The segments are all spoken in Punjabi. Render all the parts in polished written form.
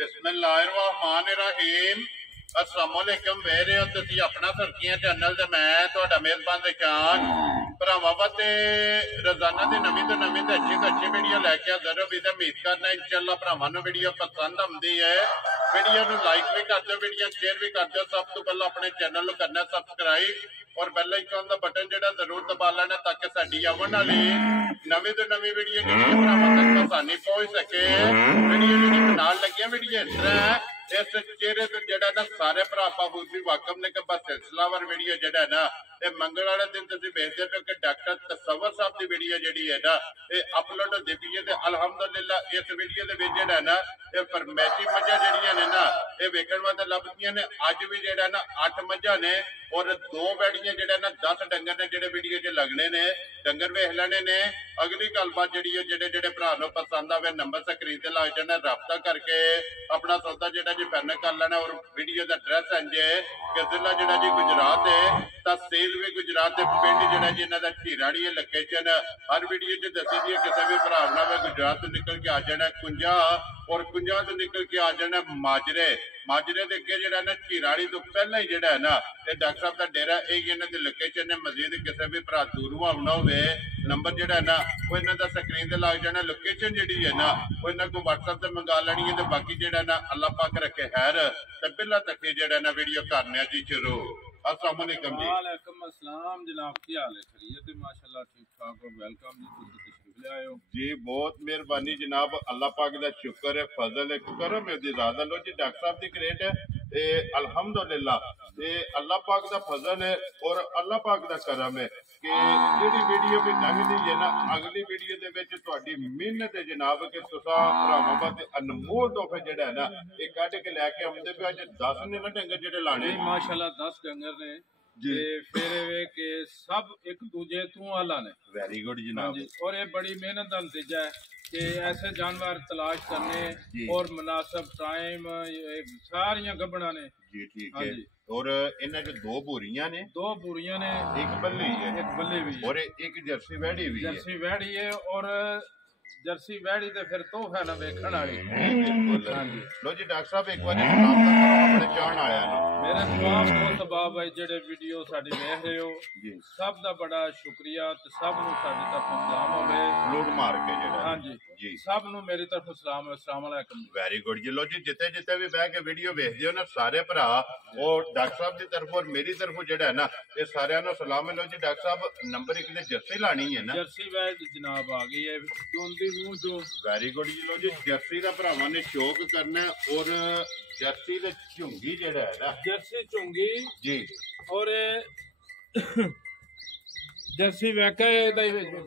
बिस्मिल्लाहिर्रहमानिर्रहीम अस्सलामुअलैकुम वेरे हो तुसी अपना सुर्खियां चैनल ते मैं तुहाडा मेहरबान दिशान भरावां वास्ते रोजाना दी नवीं तो अच्छी वीडियो लैके हाजिर हो। उम्मीद करना इंशाअल्लाह भरावां नूं वीडियो पसंद आउंदी है। वीडियो नूं लाइक भी कर दो, वीडियो शेयर भी कर दो। सब तो पहले अपने चैनल नूं करना सब्सक्राइब और बेल आइकन का बटन जिहड़ा जरूर दबा लेना ताकि साडी आउण वाली नवीं तो नवीं वीडियो जिहड़ी भरावां तक आसानी पहुंच सके। वीडियो जिहड़ी बनाउण लगे वीडियो इस तरह है, इस चेहरे तो जड़ा ना सारे भरा बाबूजी वाकफ ने कि बस सिलसिलावार वीडियो जड़ा ना ये मंगल वाले दिन तुम देखते पे कि डॉक्टर तसव्वुर साहब की वीडियो जी है ना ये अपलोड होती पई है। अलहमदुलिल्लाह इस वीडियो के जड़ा ना ये फरमैशी मझा जड़ियां ने ना ये वेखण वास्ते लभदियां ने। अज भी जड़ा ना 8 मझा ने और 2 बैड़ियां जड़ा ना 10 डंगर ने जेडे वीडियो च लगने ने। डंगर वेख लेने ने। अगली गलबात जी जेडे जेडे भरा नूं पसंद आवे नंबर स्क्रीन ते लग जाना, राबता करके अपना सौदा जेड़ा जी फाइनल कर लेना। और वीडियो का एड्रैस इंज है कि जिला जेड़ा जी गुजरात है, तहसील भी गुजरात है, पिंड जेड़ा जी इन्हां दा ढीराड़ी है। लोकेशन हर वीडियो च दसी दी है। किसी भी भरा ने गुजरात तो निकल के आ जाना कुंजा और कुंजा तो निकल के आ जाना माजरे। माजरे के अगे जो ना ढीराड़ी तो पहला ही जोड़ा है ना ये डॉक्टर साहब का डेरा यही इन्हों की लोकेशन है। मजीद किसी भी भरा दूरों आना हो नंबर जोड़ा है ना वो इन्हों का स्क्रीन से लग जाना। लोकेशन जी है ना वो इन्हों को व्हाट्सएप से मंगा लेनी है। तो बाकी जोड़ा ना अल्लाह पाक रखे खैर तो पहला तक जोड़ा ना वीडियो करने जी शुरू। अस्सलाम वालेकुम जी। वालेकुम अस्सलाम जनाब, की हाल है? खैरियत है माशाल्लाह, ठीक ठाक हो। वेलकम जी, तुसी तशरीफ ले आए हो जी। बहुत मेहरबानी जनाब, अल्लाह पाक दा शुक्र है, फजल है, करम है दी ज़ात लो जी। डॉक्टर साहब दी ग्रेट है ते अल्हम्दुलिल्लाह ते अल्लाह पाक दा फजल है और अल्लाह पाक दा करम है कि जेडी वीडियो भी लंघदी है ना अगली वीडियो दे विच तुहाडी मेहनत है जनाब कि तुसां भरावां वास्ते अनमोल तोहफे जेड़ा है ना ये कढ के लैके आउंदे पे। अज 10 ने ना डंगर जेडे लाने माशाल्लाह 10 डंगर ने जी। फिर वे के सब एक दूजे तू आला ने। वेरी गुड जनाब। और ये बड़ी मेहनत का नतीजा है कि ऐसे जानवर तलाश करने जी। और मुनासिब टाइम सारियां गबड़ा ने जी ठीक है। और इन्हें जो 2 बोरियां ने, 2 बुरियां ने, एक बल्ली है, एक बल्ले भी और एक जर्सी वैड़ी भी है। जर्सी वैड़ी है और जर्सी वैड़ी ते फिर तोहफा ना वेखण वाली। लो जी डॉक्टर साहब एक बार सलाम तो करो अपने जान आया ना। मेरे तमाम दोस्त बाब भाई जेडे वीडियो साडी देख रहे हो जी सब दा बड़ा शुक्रिया ते सब नु साडी तरफों सलाम होवे। लूट मार के जेड़ा हां जी जी सब नु मेरी तरफों सलाम है। अस्सलाम वालेकुम। वेरी गुड जी। लो जी जिते जिते भी बह के वीडियो देखदे हो ना सारे भरा और डॉक्टर साहब की तरफ और मेरी तरफ जेड़ा है ना ये सारे नु सलाम है। लो जी डॉक्टर साहब नंबर 1 ते जर्सी लानी है ना। जर्सी वैड जनाब आ गई है जोंदी मुंह जो। वेरी गुड जी। लो जी जर्सी का भरावां ने शौक करना है और जर्सी दे झुंगी जेड़ा है ना जर्सी चुंगी जी और जर्सी वैका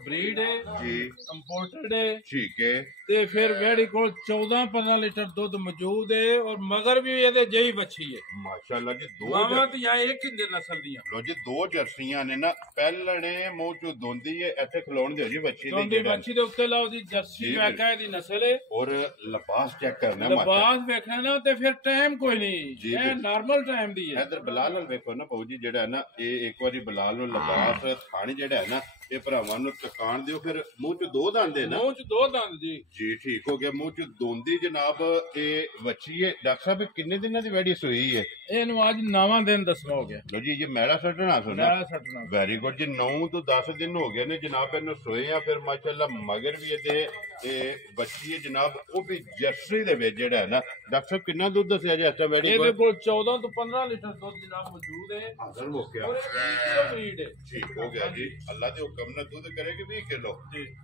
ब्रीड है जी इंपोर्टेड है ठीक है। ते फिर वेड़ी को 14-15 लीटर दूध मौजूद है और मगर भी ये जही बच्ची है माशाल्लाह जी। 2 मामा तो यहाँ एक ही नस्ल दी लो जी 2 जर्सियां ने ना पहलने मुंह चो दोंदी है ऐसे खलोण दे जी बच्ची दोंदी बच्ची दे उत्ते लाओ दी जर्सी वैका दी नस्ल है। और लिबास चेक करना लिबास देखना ना ते फिर टाइम कोई नहीं ये नॉर्मल टाइम दी है। इधर बिलाल वाल देखो ना भाऊ जी जेड़ा है ना ये एक बारी बिलाल नु लिबास खाने जेड़ा है ना ये भरावां नु तकान दियो। फिर मुंह च 2 दंद है ना। मुंह च 2 दंद जी जी ठीक हो गया। मुंह च दोंदी जनाब ये बच्ची है। डॉक्टर साहब किन्ने दिनों की वैडी सुई है? इहनू आज 9वां दिन दसवा हो गया। लो जी ये मैला सटना सुना। मैला सटना वेरी गुड जी। 9 तो 10 दिन हो गए ने जनाब इन्हू सोए आ। फिर माशाल्लाह मगर भी ये बच्ची है जनाब वो भी जर्सी दे विच जेड़ा है ना। डॉक्टर साहब कितना दूध दसिया जी इस वैडी को? 14 तो 15 लीटर दूध जनाब मौजूद है। हाजिर हो गया। और 20 किलो ब्रीड है। ठीक हो गया जी। अल्लाह के हुक्म ने दूध करेगी 20 किलो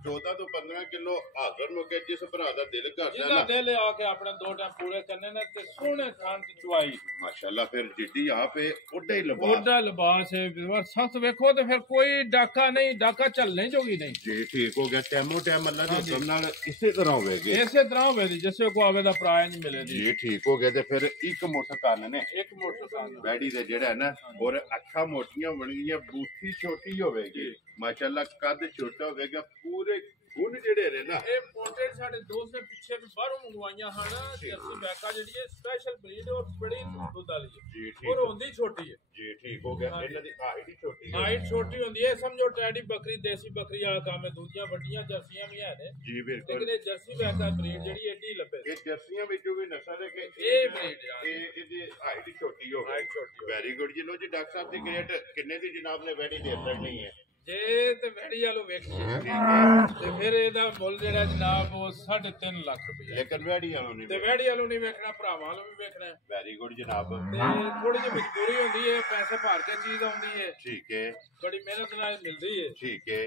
14 तो 15 किलो हाजिर हो गया। जिस भरा दा दिल करदा ना दिल आके अपने 2 टाइम पूरे करने ने ते सोहने खान ते चुआई माशाल्लाह। फिर जिड्डी आप ओडा ही लिबास ओडा लिबास है और सख्त देखो तो फिर कोई डाका नहीं, डाका चलने जोगी नहीं जी ठीक हो गया। टाइमो टाइम अल्लाह के हुक्म नाल इसी तरह होवेगी। इसे तरह होवे जैसे को आवे दा प्राय नहीं मिले जी ठीक हो गया। ते फिर एक मोटा कान ने एक मोटा कान बैडी दे जेड़ा है ना और अखा मोटियां बन गई बूथी छोटी होवेगी माशाल्लाह। कद छोटा होवेगा पूरे ਹੁਣ ਜਿਹੜੇ ਨੇ ਨਾ ਇਹ ਪੋਰਟਰੇਟ ਸਾਡੇ ਦੋਸਤ ਨੇ ਪਿੱਛੇ ਵੀ ਬਾਹਰੋਂ ਮੰਗਵਾਈਆਂ ਹਨ ਜਰਸੀ ਬੈਕਾ ਜਿਹੜੀ ਹੈ ਸਪੈਸ਼ਲ ਬਰੀਡ ਔਰ ਬੜੀ ਦੁੱਧ ਵਾਲੀ ਹੈ ਜੀ ਠੀਕ ਔਰ ਹੁੰਦੀ ਛੋਟੀ ਹੈ ਜੀ ਠੀਕ ਹੋ ਗਿਆ ਇਹਨਾਂ ਦੀ ਹਾਈਟ ਹੀ ਛੋਟੀ ਹੈ ਹਾਈਟ ਛੋਟੀ ਹੁੰਦੀ ਹੈ ਸਮਝੋ ਟੈਡੀ ਬੱਕਰੀ ਦੇਸੀ ਬੱਕਰੀ ਵਾਲਾ ਕੰਮ ਹੈ ਦੂਜੀਆਂ ਵੱਡੀਆਂ ਜਰਸੀਆਂ ਵੀ ਹੈ ਨੇ ਜੀ ਬਿਲਕੁਲ ਲੇਕਿਨ ਇਹ ਜਰਸੀ ਬੈਕਾ ਬਰੀਡ ਜਿਹੜੀ ਐਡੀ ਲੱਭੇ ਇਹ ਜਰਸੀਆਂ ਵਿੱਚੋਂ ਵੀ ਨਸਲ ਹੈ ਕਿ ਇਹ ਬਰੀਡ ਯਾਰ ਇਹਦੀ ਹਾਈਟ ਹੀ ਛੋਟੀ ਹੋ ਹਾਈਟ ਛੋਟੀ ਵੈਰੀ ਗੁੱਡ ਜੀ ਲੋ ਜੀ ਡਾਕਟਰ ਸਾਹਿਬ ਦੀ ਗ੍ਰੇਟ ਕਿੰਨੇ ਦੀ ਜਨਾਬ ਨੇ ਵੈਡੀ ਦੇ ਸਕਣੀ ਹੈ ਜੇ ਤੇ ਵੈੜੀ ਵਾਲੋ ਵੇਖੀਏ ਠੀਕ ਹੈ ਤੇ ਫਿਰ ਇਹਦਾ ਮੁੱਲ ਜਿਹੜਾ ਜਨਾਬ ਉਹ 3.5 ਲੱਖ ਰੁਪਏ ਲੇਕਿਨ ਵੈਡੀ ਵਾਲੋਂ ਨਹੀਂ ਤੇ ਵੈੜੀ ਵਾਲੋ ਨਹੀਂ ਵੇਖਣਾ ਭਰਾਵਾਂ ਵਾਲੋ ਵੀ ਵੇਖਣਾ ਵੈਰੀ ਗੁੱਡ ਜਨਾਬ ਤੇ ਥੋੜੀ ਜਿਹੀ ਮਜਬੂਰੀ ਹੁੰਦੀ ਹੈ ਪੈਸੇ ਭਰ ਕੇ ਚੀਜ਼ ਆਉਂਦੀ ਹੈ ਠੀਕ ਹੈ ਬੜੀ ਮਿਹਨਤ ਨਾਲ ਮਿਲਦੀ ਹੈ ਠੀਕ ਹੈ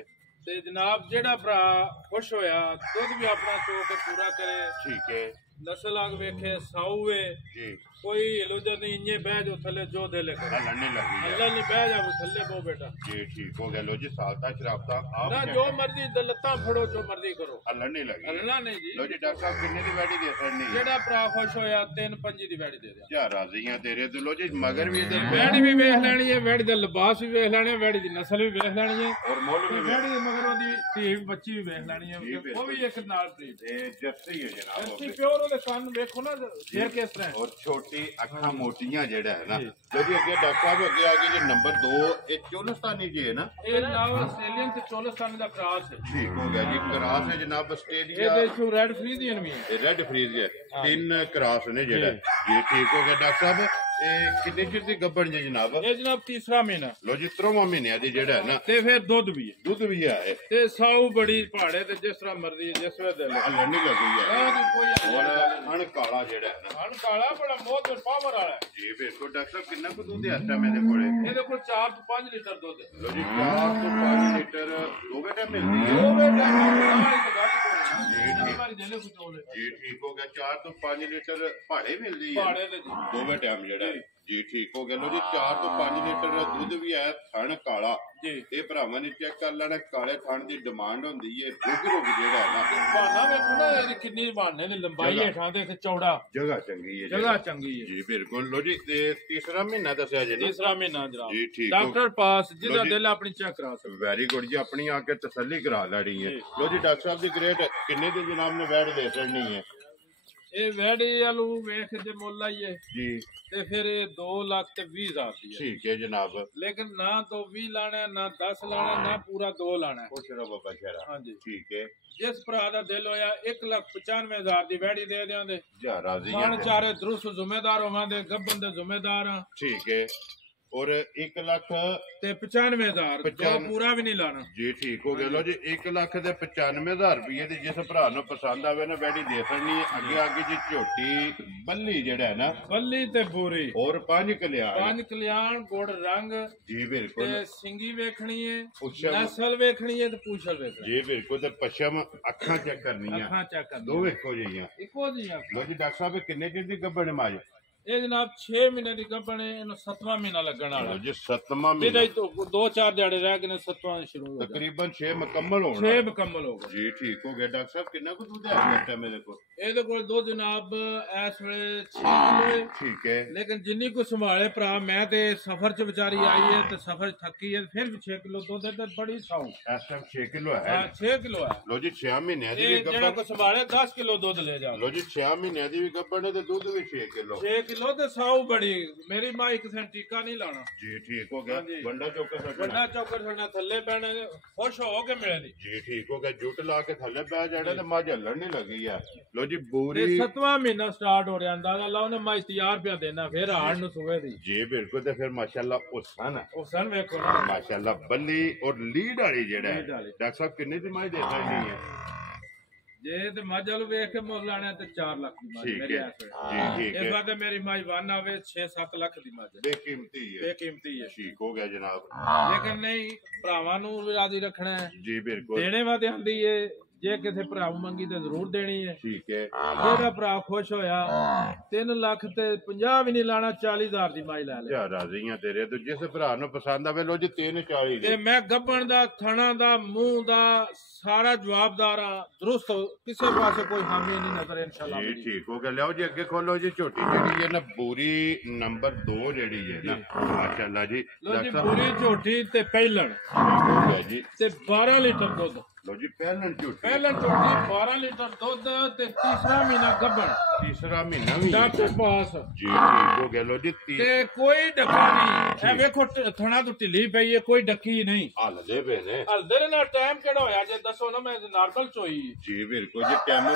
ਤੇ ਜਨਾਬ ਜਿਹੜਾ ਭਰਾ ਖੁਸ਼ ਹੋਇਆ ਦੁੱਧ ਵੀ ਆਪਣਾ ਚੋ ਕੇ ਪੂਰਾ ਕਰੇ ਠੀਕ ਹੈ ਨਸਲ ਆਗ ਵੇਖੇ ਸਾਊਏ ਜੀ ਕੋਈ ਇਲੂਜਨ ਨਹੀਂ ਇੰਨੇ ਬਹਿ ਜੋ ਥੱਲੇ ਜੋ ਦੇ ਲੈ ਕਰ ਲੜਨੇ ਲੱਗੀ ਹੈ ਅੱਲਾ ਨਹੀਂ ਬਹਿ ਜਾ ਥੱਲੇ ਬੋ ਬੇਟਾ ਜੀ ਠੀਕ ਹੋ ਗਿਆ ਲੋ ਜੀ ਸਾਲਤਾ ਸ਼ਰਾਬਤਾ ਆਪ ਨਾ ਜੋ ਮਰਜ਼ੀ ਲੱਤਾਂ ਫੜੋ ਜੋ ਮਰਜ਼ੀ ਕਰੋ ਲੜਨੇ ਲੱਗੀ ਅੱਲਾ ਨਹੀਂ ਜੀ ਲੋ ਜੀ ਡਾਕਟਰ ਸਾਹਿਬ ਕਿੰਨੇ ਦੀ ਵੈਡੀ ਦੇ ਸਕਣੀ ਜਿਹੜਾ ਭਰਾ ਖੁਸ਼ ਹੋਇਆ 3-5 ਦੀ ਵੈੜੀ ਦੇ ਦਿਆ ਜਾ ਰਾਜ਼ੀਆਂ ਤੇਰੇ ਤੇ ਲੋ ਜੀ ਮਗਰ ਵੀ ਇਧਰ ਵੈੜੀ ਵੀ ਵੇਖ ਲੈਣੀ ਹੈ ਵੈੜੀ ਦਾ ਲਿਬਾਸ ਵੀ ਵੇਖ ਲੈਣੇ ਵੈੜੀ ਦੀ ਨਸਲ ਵੀ ਵੇਖ ਲੈਣੀ ਹੈ ਔਰ ਮੁੱਲ ਵੀ ਵੈੜੀ ਦੇ ਮਗਰ ਉਹਦੀ ਧੀ ਬੱਚੀ ਵੀ ਵੇਖ ਲੈਣੀ ਹੈ ਉਹ ਵੀ ਇੱਕ ਨਾਲ ਪ੍ਰੀਤ ਇਹ ਜਰਸੀ ਹੈ ਜਨਾਬ ਜਰਸੀ ਪਿਓਰ ਉਹਦੇ ਕੰਨ ਵੇਖੋ ਨਾ ਫੇਰ ਕਿਸ ਤਰ੍ਹਾਂ ਔਰ ਛੋਟੀ ਅੱਖਾਂ ਮੋਟੀਆਂ ਜਿਹੜਾ ਹੈ ਨਾ ਲੋ ਜੀ ਅੱਗੇ ਡਾਕਟਰ ਸਾਹਿਬ ਅੱਗੇ ਆ ਗਏ ਜੀ ਨੰਬਰ 2 ਇਹ ਚੋਲਸਤਾਨੀ ਜੀ ਹੈ ਨਾ ਇਹ ਜਨਾਬ ਆਸਟ੍ਰੇਲੀਅਨ ਤੇ ਚੋਲਸਤਾਨੀ ਦਾ ਕ੍ਰਾਸ ਹੈ ਠੀਕ ਹੋ ਗਿਆ ਜੀ ਕਰਾਸ ਹੈ ਜਨਾਬ ਆਸਟ੍ਰੇਲੀਆ ਇਹਦੇ ਚੋਂ ਰੈਡ ਫਰੀਜ਼ੀਅਨ ਵੀ ਹੈ ਇਹ ਰੈੱਡ ਫਰੀਜ਼ ਹੈ 3 ਕਰਾਸ ਨੇ ਜਿਹੜਾ ਜੀ ਠੀਕ ਹੋ ਗਿਆ ਡਾਕਟਰ ਸਾਹਿਬ ਇਹ ਕਿੰਨੇ ਚਿਰ ਦੀ ਗੱਭਣ ਜੀ ਜਨਾਬ ਇਹ ਜਨਾਬ ਤੀਸਰਾ ਮਹੀਨਾ ਲੋ ਜੀ 3 ਮਹੀਨਿਆਂ ਦੀ ਜਿਹੜਾ ਹੈ ਨਾ ਤੇ ਫਿਰ ਦੁੱਧ ਵੀ ਹੈ ਦੁੱਧ ਵੀ ਹੈ ਤੇ ਸਾਊ ਬੜੀ ਪਹਾੜੇ ਤੇ ਜਿਸ ਤਰ੍ਹਾਂ ਮਰਜ਼ੀ ਜਿਸ ਵੇਲੇ ਦੇ ਲੈ ਲੜਨੀ ਲੱਗੀ ਹੈ ਕੋਈ ਔਰ ਅਣ ਕਾਲਾ ਜਿਹੜਾ ਹੈ ਨਾ ਹਣ ਕਾਲਾ ਬੜਾ ਬਹੁਤ ਪਾਵਰ ਵਾਲਾ ਹੈ ਜੀ ਬਿਲਕੁਲ ਡਾਕਟਰ ਸਾਹਿਬ ਕਿੰਨਾ ਕੁ ਦੁੱਧ ਹੈ ਇਸ ਟਾਈਮ ਇਹਦੇ ਕੋਲੇ ਇਹਦੇ ਕੋਲ 4 ਤੋਂ 5 ਲੀਟਰ ਦੁੱਧ ਹੈ ਲੋ ਜੀ 4 ਤੋਂ 5 ਲੀਟਰ ਦੋਵੇਂ ਟਾਈਮ ਮਿਲਦੀ ਹੈ ਉਹ ਬੇਟਾ ਹਮਾਰੀ ਜੇਲੇ ਕੁਝ ਹੋਲੇ ਜੀ ਠੀਕ ਹੋ ਗਿਆ 4 ਤੋਂ 5 ਲੀਟਰ ਪਹਾੜੇ ਮਿਲਦੀ ਹੈ ਪਹਾੜੇ ਦੇ ਜੀ ਦੋਵੇਂ ਟਾਈਮ ਜਿਹੜਾ ਹੈ ਜੀ ਠੀਕ ਹੋ ਗਿਆ ਲੋ ਜੀ 4 ਤੋਂ 5 ਲੀਟਰ ਦੁੱਧ ਵੀ ਹੈ ਥਣ ਕਾਲਾ ਜੀ ਇਹ ਭਰਾਵਾਂ ਨੇ ਚੈੱਕ ਕਰ ਲੈਣਾ ਕਾਲੇ ਥਣ ਦੀ ਡਿਮਾਂਡ ਹੁੰਦੀ ਹੈ ਰੁਗ ਜਿਹੜਾ ਹੈ ਨਾ ਬਾਣਾ ਵੇਖੋ ਨਾ ਇਹਦੀ ਕਿੰਨੀ ਬਾਣੇ ਦੀ ਲੰਬਾਈ ਹੇਠਾਂ ਦੇ ਇੱਕ ਚੌੜਾ ਜਗ੍ਹਾ ਚੰਗੀ ਹੈ ਜਗ੍ਹਾ ਚੰਗੀ ਹੈ ਜੀ ਬਿਲਕੁਲ ਲੋ ਜੀ ਤੇ ਤੀਸਰਾ ਮਹੀਨਾ ਦੱਸਿਆ ਜੀ ਤੀਸਰਾ ਮਹੀਨਾ ਜਨਾਬ ਜੀ ਠੀਕ ਹੋ ਡਾਕਟਰ ਪਾਸ ਜਿਹਦਾ ਦਿਲ ਆਪਣੀ ਚੈੱਕ ਕਰਾ ਸਕਦਾ ਵੈਰੀ ਗੁੱਡ ਜੀ ਆਪਣੀ ਆ ਕੇ ਤਸੱਲੀ ਕਰਾ ਲੈਣੀ ਹੈ ਲੋ ਜੀ ਡਾਕਟਰ ਸਾਹਿਬ ਦੀ ਗ੍ਰੇਟ ਕਿੰਨੇ ਦੀ ਜਨਾਬ ਨੇ ਵੈਟ ਦੇ ਸਕਣੀ ਹੈ ਇਹ ਵੈੜੀ ਵਾਲੂ ਵੇਖ ਜੇ ਮੁੱਲ ਆਈਏ ਜੀ ਤੇ ਫਿਰ ਇਹ 2,20,000 ਦੀ ਹੈ ਠੀਕ ਹੈ ਜਨਾਬ ਲੇਕਿਨ ਨਾ ਤੋਂ 20 ਲਾਣਾ ਨਾ 10 ਲਾਣਾ ਨਾ ਪੂਰਾ 2 ਲਾਣਾ ਖੁਸ਼ ਰਹੋ ਬਾਬਾ ਸ਼ਹਿਰਾ ਹਾਂਜੀ ਠੀਕ ਹੈ ਜਿਸ ਭਰਾ ਦਾ ਦਿਲ ਹੋਇਆ 1,95,000 ਦੀ ਵੈੜੀ ਦੇ ਦਿਆਂਦੇ ਜਾ ਰਾਜ਼ੀ ਖਾਣ ਚਾਰੇ ਦਰੁਸਤ ਜ਼ਿੰਮੇਦਾਰ ਹੋਵਾਂਗੇ ਗੱਬਨ ਦੇ ਜ਼ਿੰਮੇਦਾਰ ਆ ਠੀਕ ਹੈ ਔਰ 1 ਲੱਖ ਤੇ 95,000 ਦੋ ਪੂਰਾ ਵੀ ਨਹੀਂ ਲਾਣਾ ਜੀ ਠੀਕ ਹੋ ਗਿਆ ਲੋ ਜੀ 1 ਲੱਖ ਤੇ 95,000 ਰੁਪਏ ਦੀ ਜਿਸ ਭਰਾ ਨੂੰ ਪਸੰਦ ਆਵੇ ਨਾ ਵੈਡੀ ਦੇ ਸਕਣੀ ਅੱਗੇ ਜੀ ਝੋਟੀ ਬੱਲੀ ਜਿਹੜਾ ਹੈ ਨਾ ਬੱਲੀ ਤੇ ਬੋਰੀ ਔਰ 5 ਕਲਿਆਣ 5 ਕਲਿਆਣ ਗੁੜ ਰੰਗ ਜੀ ਬਿਲਕੁਲ ਤੇ ਸਿੰਗੀ ਵੇਖਣੀ ਹੈ ਪੁੱਛਮ ਨਸਲ ਵੇਖਣੀ ਹੈ ਤੇ ਪੂਛਲ ਵੇਖਣੀ ਜੀ ਬਿਲਕੁਲ ਤੇ ਪਛਮ ਅੱਖਾਂ ਚੈੱਕ ਕਰਨੀਆਂ ਅੱਖਾਂ ਚੈੱਕ ਕਰਨੀ ਦੋਵੇਂ ਇੱਕੋ ਜਿਹੀਆਂ ਇੱਕੋ ਜਿਹੀਆਂ ਲੋ ਜੀ ਡਾਕਟਰ ਸਾਹਿਬ ਇਹ ਕਿੰਨੇ ਚਿਰ ਦੀ ਗੱਭਣ ਮਾਜ ਇਹ ਜਨਾਬ 6 ਮਹੀਨੇ ਦੀ ਗੱਭਣ ਹੈ ਇਹਨੂੰ 7ਵਾਂ ਮਹੀਨਾ ਲੱਗਣ ਵਾਲਾ ਜੀ 7ਵਾਂ ਮਹੀਨਾ ਇਹਦੇ 2-4 ਦਿਹਾੜੇ ਰਹਿ ਗਏ ਨੇ 7ਵਾਂ ਸ਼ੁਰੂ ਹੋ ਗਿਆ ਤਕਰੀਬਨ 6 ਮੁਕੰਮਲ ਹੋਣਾ 6 ਮੁਕੰਮਲ ਹੋ ਗਏ ਜੀ ਠੀਕ ਹੋ ਗਿਆ ਡਾਕਟਰ ਸਾਹਿਬ ਕਿੰਨਾ ਕੁ ਦੁੱਧ ਹੈ ਇਸ ਟਾਈਮ ਇਹਦੇ ਕੋਲ ਇਹਦੇ ਕੋਲ ਦੁੱਧ ਜਨਾਬ ਇਸ ਵੇਲੇ 6 ਕਿਲੋ ਹੈ ਠੀਕ ਹੈ ਲੇਕਿਨ ਜਿੰਨੀ ਕੋ ਸੰਭਾਲੇ ਭਰਾ ਮੈਂ ਤੇ ਸਫ਼ਰ ਚ ਵਿਚਾਰੀ ਆਈ ਹੈ ਤੇ ਸਫ਼ਰ ਥੱਕੀ ਹੈ ਫਿਰ ਵੀ 6 ਕਿਲੋ ਦੁੱਧ ਹੈ ਤੇ ਬੜੀ ਸਾਊ ਇਸ ਟਾਈਮ 6 ਕਿਲੋ ਹੈ ਹਾਂ 6 ਕਿਲੋ ਹੈ ਲੋ ਜੀ 6 ਮਹੀਨਿਆਂ ਦੀ ਵੀ ਇਹ ਜਿਹੜਾ ਗੱਭਣ ਕੋ ਸੰਭਾਲੇ 10 ਕਿਲੋ ਦੁੱਧ ਲੈ ਜਾ ਲੋ ਜੀ 6 ਮਹੀਨਿਆਂ ਦੀ ਵੀ ਗੱਭਣ ਹੈ ਤੇ ਦੁੱਧ ਵੀ 6 ਕਿਲੋ 6 ਕਿਲੋ ਤੇ ਸਾਊ ਬੜੀ ਮੇਰੀ ਮਾਂ 1 ਸੈਂਟ ਟੀਕਾ ਨਹੀਂ ਲਾਣਾ ਜੀ ਠੀਕ ਹੋ ਗਿਆ ਵੰਡਾ ਚੌਕਾ ਸਕਣਾ ਵੱਡਾ ਚੌਕਰ ਸਾਡਾ ਥੱਲੇ ਪੈਣਾ ਖੁਸ਼ ਹੋ ਕੇ ਮਿਲੇ ਦੀ ਜੀ ਠੀਕ ਹੋ ਗਿਆ ਜੁੱਟ ਲਾ ਕੇ ਥੱਲੇ ਪੈ ਜਾਣਾ ਤੇ ਮੱਝ ਹੱਲਣ ਨਹੀਂ ਲੱਗੀ ਆ ਲੋ ਜੀ ਬੂਰੀ 7ਵਾਂ ਮਹੀਨਾ ਸਟਾਰਟ ਹੋ ਰਿਹਾ ਅੰਦਾਜ਼ਾ ਲਾਓ ਨੇ ਮੈਂ ਤਿਆਰ ਪਿਆ ਦੇਣਾ ਫਿਰ ਹਾੜ ਨੂੰ ਸੁਵੇ ਦੀ ਜੀ ਬਿਲਕੁਲ ਤੇ ਫਿਰ ਮਾਸ਼ਾਅੱਲਾ ਉਸਨ ਉਹ ਸਨ ਵੇਖੋ ਨਾ ਮਾਸ਼ਾਅੱਲਾ ਬੱਲੀ ਔਰ ਲੀਡ ਵਾਲੀ ਜਿਹੜਾ ਹੈ ਲੀਡ ਵਾਲੀ। ਡਾਕਟਰ ਸਾਹਿਬ ਕਿੰਨੇ ਦੀ ਮੱਝ ਦੇ ਸਕਦੀ ਹੈ ਜੇ ਤੇ ਮੱਝ ਵਾਲੂ ਵੇਖ ਕੇ ਮੁੱਲ ਲਾਣਾ ਤੇ 4 ਲੱਖ ਦੀ ਮੱਝ ਠੀਕ ਮੇਰੇ ਹੈ ਆਸ ਜੀ ਠੀਕ ਇਸ ਹੈ ਵਾਰ ਤੇ ਮੇਰੀ ਮੱਝ ਵਨ ਆਵੇ 6-7 ਲੱਖ ਦੀ ਮੱਝ ਹੈ ਬੇਕੀਮਤੀ ਹੈ ਬੇਕੀਮਤੀ ਹੈ ਠੀਕ ਹੋ ਗਿਆ ਜਨਾਬ ਲੇਕਿਨ ਨਹੀਂ ਭਰਾਵਾਂ ਨੂੰ ਵੀ ਰਾਜ਼ੀ ਰੱਖਣਾ ਹੈ ਜੀ ਬਿਲਕੁਲ ਦੇਣੇ ਵਾਦੇ ਆਂਦੀ ਏ ਜੇ ਕਿਸੇ ਭਰਾ ਨੂੰ ਮੰਗੀ ਤੇ ਜ਼ਰੂਰ ਦੇਣੀ ਹੈ ਠੀਕ ਹੈ ਜਿਹੜਾ ਭਰਾ ਖੁਸ਼ ਹੋਇਆ 3 ਲੱਖ ਤੇ 50 ਵੀ ਨਹੀਂ ਲਾਣਾ 40,000 ਦੀ ਮਾਈ ਲੈ ਲੈ ਜਾ ਰਾਜ਼ੀਆਂ ਤੇਰੇ ਤੇ ਜਿਸ ਭਰਾ ਨੂੰ ਪਸੰਦ ਆਵੇ ਲੋ ਜੀ 340 ਤੇ ਮੈਂ ਗੱਬਣ ਦਾ ਥਣਾ ਦਾ ਮੂੰਹ ਦਾ ਸਾਰਾ ਜਵਾਬਦਾਰ ਆ ਦਰੁਸਤ ਕਿਸੇ ਪਾਸੇ ਕੋਈ ਹਾਮੀ ਨਹੀਂ ਨਜ਼ਰ ਇਨਸ਼ਾਅੱਲਾ ਜੀ ਠੀਕ ਹੋ ਗਿਆ ਲਿਆਓ ਜੀ ਅੱਗੇ ਖੋਲੋ ਜੀ ਝੋਟੀ ਜਿਹੜੀ ਹੈ ਨਾ ਬੂਰੀ ਨੰਬਰ 2 ਜਿਹੜੀ ਹੈ ਨਾ ਮਾਸ਼ਾਅੱਲਾ ਜੀ ਲੋ ਜੀ ਪੂਰੀ ਝੋਟੀ ਤੇ ਪਹਿਲਣ ਠੀਕ ਹੋ ਗਿਆ ਜੀ ਤੇ 12 ਲੀਟਰ ਦੁੱਧ लो जी पहलन झूठी ਪਹਿਲਣ ਝੋਟੀ 12 ਲੀਟਰ ਦੁੱਧ ਤੇ ਤੀਸਰਾ ਮਹੀਨਾ ਗੱਭਣ तीसरा महीना भी ਡਾਕਟਰ ਪਾਸ जी ठीक हो गया लो जी ਤੇ ਕੋਈ ਡੱਕਾ ਨਹੀਂ ਇਹ ਵੇਖੋ ਥਣਾ ਤੋਂ ਢਿੱਲੀ ਪਈ ਹੈ ਕੋਈ ਡੱਕੀ ਨਹੀਂ हलदे पे ने ਹਲਦੇ ਦੇ ਨਾਲ ਟਾਈਮ ਕਿਹੜਾ ਹੋਇਆ ਜੇ ਦੱਸੋ ਨਾ ਮੈਂ ਨਾਰਮਲ ਚੋਈ जी बिल्कुल जी टाइम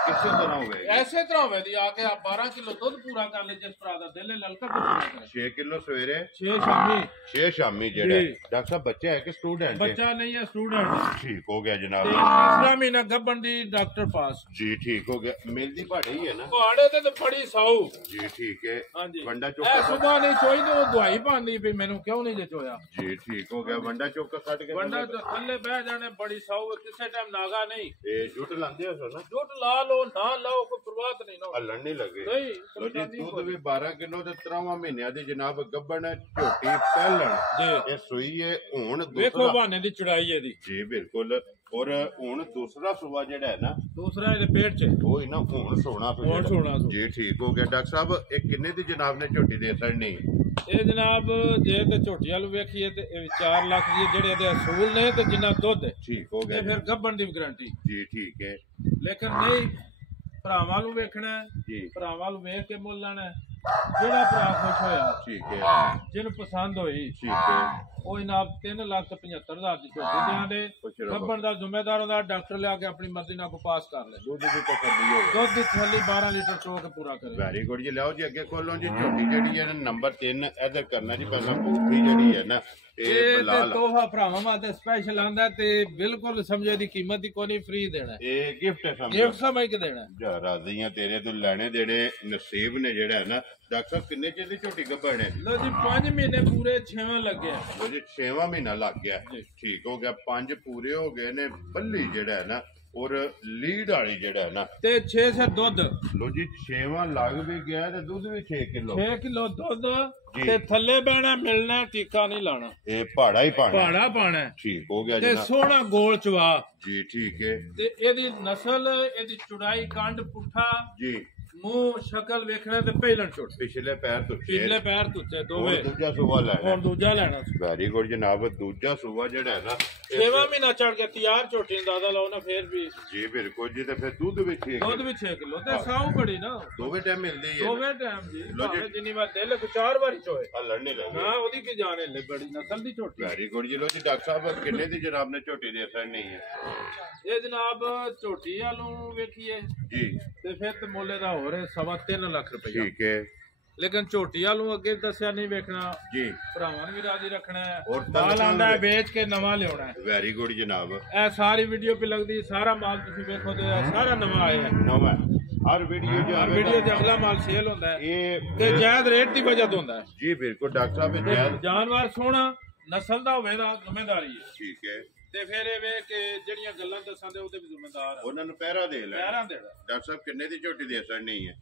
किसी तरह हो गए ਐਸੇ ਤਰ੍ਹਾਂ ਹੋਵੇ ਦੀ ਆ ਕੇ ਆ 12 ਕਿਲੋ ਦੁੱਧ ਪੂਰਾ ਕਰ ਲੈ ਜਿਸ ਭਰਾ ਦਾ ਦਿਲ ਹੈ ਲਲਕਾ ਤੇ 6 किलो सवेरे 6 ਸ਼ਾਮੀ 6 शामी जेड़ा जी। डॉक्टर साहब बच्चा है कि स्टूडेंट है ਬੱਚਾ ਨਹੀਂ ਹੈ ਸਟੂਡੈਂਟ ठीक हो गया ਤੇ जनाब ਤੀਸਰਾ ਮਹੀਨਾ ਗੱਭਣ ਦੀ ਡਾਕਟਰ ਪਾਸ जी ठीक हो गया मिलती पहाड़ी है ना ਪਹਾੜੇ ਤੇ ਫੜੀ ਸਾਊ जी ठीक है ਹਾਂਜੀ वंडा ਇਹ चौका ਸੁਬਾ ਨਹੀਂ ਚੋਈ ਤੇ ਉਹ ਦਵਾਈ ਪਾਉਂਦੀ ਵੀ ਮੈਨੂੰ ਕਿਉਂ ਨਹੀਂ ਜੇ ਚੋਇਆ जी ठीक हो गया वंडा चौका कट के ਵੰਡਾ ਤੇ ਥੱਲੇ ਬਹਿ ਜਾਣੇ ਬੜੀ ਸਾਊ ਹੈ, ਕਿਸੇ ਟਾਈਮ ਨਾਗਾ ਨਹੀਂ ये जुट लांदे हो ना ਜੁੱਟ ਲਾ ਲੋ ਨਾ ਲਾਓ ਕੋਈ ਪ੍ਰਵਾਹ ਨਹੀਂ ਨਾ हलन नहीं लगे ਨਹੀਂ ਲੋ ਜੀ ਪਰੇਸ਼ਾਨੀ ਦੁੱਧ ਕੋਈ ਵੀ 12 ਕਿਲੋ ਤੇ 13ਵਾਂ ਮਹੀਨਿਆਂ ਦੀ ਜਨਾਬ ਗੱਬਣ ਝੋਟੀ ਪਹਿਲਣ ਜੀ ਇਹ ਸੂਈ ਹੈ ਹੁਣ ਵੇਖੋ ਦੂਸਰਾ ਬਹਾਨੇ ਦੀ ਚੜਾਈ ਇਹਦੀ ਜੀ ਬਿਲਕੁਲ ਔਰ ਹੁਣ ਦੂਸਰਾ ਸੂਆ ਜਿਹੜਾ ਹੈ ਨਾ ਦੂਸਰਾ ਇਹਦੇ ਪੇਟ 'ਚ ਉਹ ਹੀ ਨਾ ਹੁਣ ਸੋਣਾ ਸੂ ਹੁਣ ਸੋਣਾ ਸੂ। ਜੀ ਠੀਕ ਹੋ ਗਿਆ ਡਾਕਟਰ ਸਾਹਿਬ ਇਹ ਕਿੰਨੇ ਦੀ ਜਨਾਬ ਨੇ ਝੋਟੀ ਦੇ ਸੜਨੀ ਇਹ ਜਨਾਬ ਜੇ ਤੇ ਝੋਟੀ ਵਾਲ ਵੇਖੀਏ ਤੇ ਇਹ 4 ਲੱਖ ਦੀ ਜਿਹੜੇ ਇਹਦੇ ਅਸੂਲ ਨੇ ਤੇ ਜਿੰਨਾ ਦੁੱਧ ਹੈ ਠੀਕ ਹੋ ਗਿਆ ਤੇ ਫਿਰ ਗੱਭਣ ਦੀ ਗਾਰੰਟੀ ਜੀ ਠੀਕ ਹੈ ਲੇਕਿਨ ਨਹੀਂ ਭਰਾਵਾਂ ਨੂੰ ਵੇਖਣਾ ਹੈ, ਜੀ ਭਰਾਵਾਂ ਨੂੰ ਵੇਖ ਕੇ ਮੁੱਲ ਲੈਣਾ ਹੈ। ਜਿਹੜਾ ਭਰਾ ਖੁਸ਼ ਹੋਇਆ ਠੀਕ ਹੈ ਜਿਹਨੂੰ ਪਸੰਦ ਹੋਈ ਠੀਕ ਹੈ ਉਹ ਇਨਾਮ 3,75,000 ਦੀ ਝੋਟੀ ਦਿਆਂਦੇ ਖੁਸ਼ ਰਹੋ। ਗੱਭਣ ਦਾ ਜ਼ਿੰਮੇਦਾਰ ਹੁੰਦਾ ਡਾਕਟਰ ਲਿਆ ਕੇ ਆਪਣੀ ਮਰਜ਼ੀ ਨਾਲ ਕੋ ਪਾਸ ਕਰ ਲੈ ਦੁੱਧ ਦੀ ਤਸੱਲੀ ਹੋਵੇ ਦੁੱਧ ਦੀ ਥੈਲੀ 12 ਲੀਟਰ ਚੋ ਕੇ ਪੂਰਾ ਕਰੇ ਵੈਰੀ ਗੁੱਡ ਜੀ ਲਿਆਓ ਜੀ ਅੱਗੇ ਖੋਲੋ ਜੀ ਝੋਟੀ ਜਿਹੜੀ ਹੈ ਨੰਬਰ 3 ਇਹਦੇ ਕਰਨਾ ਜੀ ਪਹਿਲਾਂ ਬੂਥੀ ਜਿਹੜੀ ਹੈ ਨਾ ਇਹ ਇਹ ਤੇ ਬਲਾਲ ਤੋਹਫਾ ਭਰਾਵਾਂ ਵਾਸਤੇ ਸਪੈਸ਼ਲ ਆਂਦਾ ਤੇ ਬਿਲਕੁਲ ਸਮਝੇ ਦੀ ਕੀਮਤ ਦੀ ਕੋਈ ਨਹੀਂ ਫ੍ਰੀ ਦੇਣਾ ਇਹ ਗਿਫਟ ਹੈ ਸਮਝੋ ਗਿਫਟ ਸਮਝ ਕੇ ਦੇਣਾ ਜਾ ਰਾਜ਼ੀਆਂ ਤੇਰੇ ਤੋਂ ਲੈਣੇ ਦੇਣੇ ਨਸੀਬ ਨੇ ਜਿਹੜਾ ਹੈ ਨਾ ਡਾਕਟਰ ਸਾਹਿਬ ਕਿੰਨੇ ਚਿਰ ਦੀ ਝੋਟੀ ਗੱਭਣ ਹੈ ਲੋ ਜੀ 5 ਮਹੀਨੇ ਪੂਰੇ 6ਵਾਂ ਲੱਗਿਆ ਉਹ ਜੀ 6ਵਾਂ ਮਹੀਨਾ ਲੱਗ ਗਿਆ ਜੀ। ਠੀਕ ਹੋ ਗਿਆ 5 ਪੂਰੇ ਹੋ ਗਏ ਨੇ ਬੱਲੀ ਜਿਹੜਾ ਹੈ ਨਾ ਔਰ ਲੀਡ ਵਾਲੀ ਜਿਹੜਾ ਹੈ ਨਾ ਤੇ 6 ਸੇ ਦੁੱਧ ਲੋ ਜੀ 6ਵਾਂ ਲੱਗ ਵੀ ਗਿਆ ਤੇ ਦੁੱਧ ਵੀ 6 ਕਿਲੋ 6 ਕਿਲੋ ਦੁੱਧ ਜੀ। ਤੇ ਥੱਲੇ ਬਹਿਣਾ ਮਿਲਣਾ ਟੀਕਾ ਨਹੀਂ ਲਾਣਾ ਇਹ ਪਹਾੜਾ ਹੀ ਪਾਣਾ ਪਹਾੜਾ ਪਾਣਾ ਠੀਕ ਹੋ ਗਿਆ ਤੇ ਜਨਾਬ ਸੋਹਣਾ ਗੋਲ ਚਵਾ ਜੀ ਠੀਕ ਹੈ ਤੇ ਇਹਦੀ ਨਸਲ ਇਹਦੀ ਚੁੜਾਈ ਕੰਡ ਪੁੱਠਾ ਜੀ ਮੂੰਹ ਸ਼ਕਲ ਵੇਖਣਾ ਤੇ ਪਹਿਲਣ ਛੁੱਟ ਪਿਛਲੇ ਪੈਰ ਤੋਂ ਪਿਛਲੇ ਪੈਰ ਤੁੱਚੇ ਦੋਵੇਂ ਦੂਜਾ ਸੂਆ ਲੈਣਾ ਹੁਣ ਦੂਜਾ ਲੈਣਾ ਸੀ ਵੈਰੀ ਗੁੱਡ ਜਨਾਬ ਦੂਜਾ ਸੂਆ ਜਿਹੜਾ ਹੈ ਨਾ 6ਵਾਂ ਮਹੀਨਾ ਚੜ ਕੇ ਤਿਆਰ ਝੋਟੀ ਨੂੰ ਦਾਦਾ ਲਾਉਣਾ ਫੇਰ ਵੀ ਜੀ ਬਿਲਕੁਲ ਜੀ ਤੇ ਫਿਰ ਦੁੱਧ ਵੀ ਠੀਕ ਦੁੱਧ ਵੀ 6 ਕਿਲੋ ਤੇ ਸਾਊ ਬੜੀ ਨਾ ਦੋਵੇਂ ਟਾਈਮ ਮਿਲਦੀ ਹੈ ਦੋਵੇਂ ਟਾਈਮ ਜੀ ਲਓ ਜੀ। ਭਾਵੇਂ ਜਿੰਨੀ ਵਾਰ ਦਿਲ ਕੋ 4 ਵਾਰੀ ਚੋਏ ਆ ਲੜਨੇ ਲੱਗੇ ਨਾ ਉਹਦੀ ਕੀ ਜਾਣੇ ਲੈ ਬੜੀ ਨਸਲ ਦੀ ਝੋਟੀ ਵੈਰੀ ਗੁੱਡ ਜੀ ਲੋ ਜੀ ਡਾਕਟਰ ਸਾਹਿਬ ਕਿੰਨੇ ਦੀ ਜਨਾਬ ਨੇ ਝੋਟੀ ਦੇ ਅਸਰ ਨਹੀਂ ਹੈ ਇਹ ਜਨਾਬ ਝੋਟੀ ਵਾਲੋਂ ਵੇਖੀਏ ਜੀ ਤੇ ਫਿਰ ਤੇ ਮੁੱਲੇ ਦਾ ਹੋ ਰਿਹਾ 3.5 ਲੱਖ ਰੁਪਇਆ ਠੀਕ ਹੈ ਲੇਕਿਨ ਝੋਟੀ ਵਾਲੋਂ ਅੱਗੇ ਦੱਸਿਆ ਨਹੀਂ ਵੇਖਣਾ ਜੀ ਭਰਾਵਾਂ ਨੂੰ ਵੀ ਰਾਜੀ ਰੱਖਣਾ ਹੈ ਔਰ ਮਾਲ ਆਂਦਾ ਹੈ ਵੇਚ ਕੇ ਨਵਾਂ ਲਿਆਉਣਾ ਹੈ ਵੈਰੀ ਗੁੱਡ ਜਨਾਬ ਇਹ ਸਾਰੀ ਵੀਡੀਓ ਪੇ ਲੱਗਦੀ ਸਾਰਾ ਮਾਲ ਤੁਸੀਂ ਵੇਖੋ ਤੇ ਇਹ ਸਾਰਾ ਨਵਾਂ ਆਇਆ ਹੈ ਨਵਾਂ ਹਰ ਵੀਡੀਓ ਜੋ ਹਰ ਵੀਡੀਓ 'ਚ ਅਗਲਾ ਮਾਲ ਸੇਲ ਹੁੰਦਾ ਹੈ ਇਹ ਤੇ ਜਾਇਜ਼ ਰੇਟ ਦੀ ਵਜ੍ਹਾ ਤੋਂ ਹੁੰਦਾ ਹੈ ਜੀ ਬਿਲਕੁਲ ਡਾਕਟਰ ਸਾਹਿਬ ਇਹ ਜਾਇਜ਼ ਜਾਨਵਰ ਸੋਹਣਾ ਨਸਲ ਦਾ ਹੋਵੇ ਦਾ ਜ਼ਿੰਮੇਦਾਰੀ ਹੈ ਠੀਕ ਹੈ ਤੇ ਫਿਰ ਇਹ ਵੇ ਕਿ ਜਿਹੜੀਆਂ ਗੱਲਾਂ ਦੱਸਾਂ ਦੇ ਉਹਦੇ ਵੀ ਜ਼ਿੰਮੇਦਾਰ ਆ ਉਹਨਾਂ ਨੂੰ ਪਹਿਰਾ ਦੇ ਲੈ ਪੈਰਾਂ ਦੇਣਾ ਡਾਕਟਰ ਸਾਹਿਬ ਕਿੰਨੇ ਦੀ ਝੋਟੀ ਦੇ ਅਸਰ ਨਹੀਂ ਹੈ